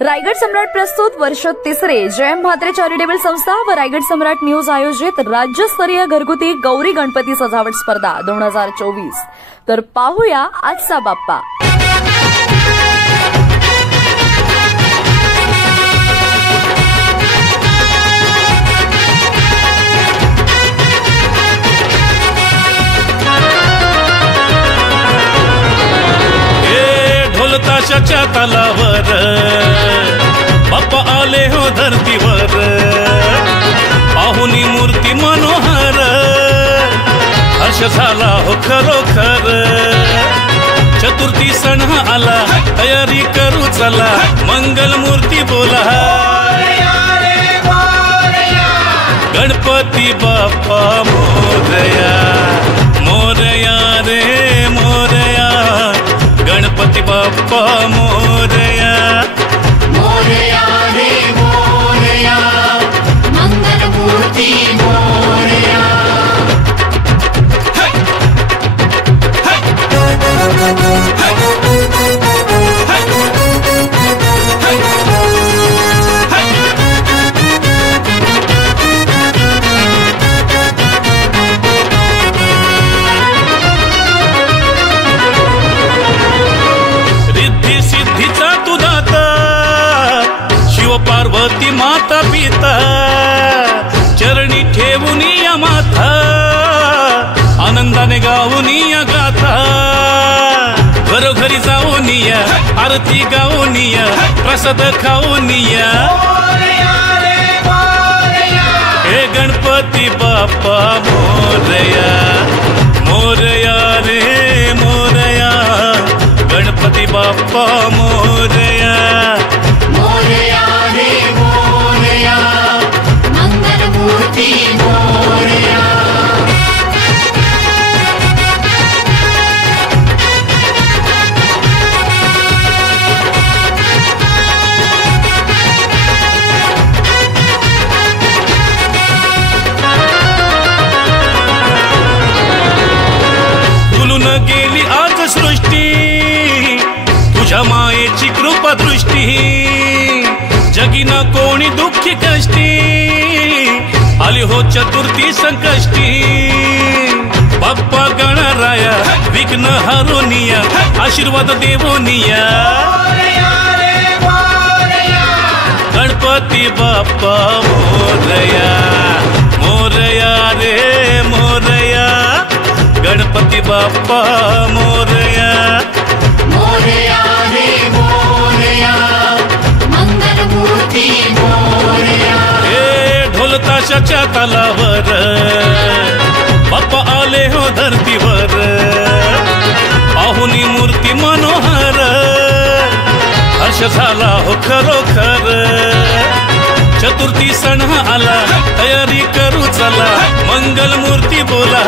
रायगड सम्राट प्रस्तुत वर्ष तिसरे जयम म्हात्रे चॅरिटेबल संस्था व रायगड सम्राट न्यूज आयोजित राज्यस्तरीय घरगुती गौरी गणपती सजावट स्पर्धा 2024। तर पाहूया आजचा बाप्पा। ताशाच्या तालावर बाप्पा आले हो धरतीवर, पाहुनी मूर्ती मनोहर, हर्ष झाला हो खरोखर। चतुर्थी सण आला, तयारी करू चला, मंगल मूर्ती बोला गणपती बाप्पा मोरया, मोरया रे मोरया, गणपती बाप्पा मोरया, मोरया रे मोरया, मंगल मूर्ती मोरया। पार्वती माता पिता चरणी ठेवून या माथा, आनंदाने गाऊन या गाथा, घरोघरी जाऊन या, आरती गाऊन या, प्रसाद खाऊन या। हे गणपती बाप्पा मोरया, मोरया रे मोरया, गणपती बाप्पा मोरया, मोरया रे मोरया, मंगल मूर्ती मोरया। फुलून गेली आज सृष्टी, तुझ्या मायेची कृपा दृष्टी, जगीना कोणी दुःखी कष्टी, आली हो चतुर्थी संकष्टी। बाप्पा गणराया विघ्न हरुनिया, आशीर्वाद देवोनिया, गणपती बाप्पा मोरया, मोरया रे मोरया, गणपती बाप्पा मोरया, मोरया रे मोरया, मंगल मूर्ती मोरया। हे ढोल ताशाच्या तालावर बाप्पा आले हो धरतीवर, पाहुनी मूर्ती मनोहर, हर्ष झाला हो खरोखर। चतुर्थी सण आला, तयारी करू चला, मंगल मूर्ती बोला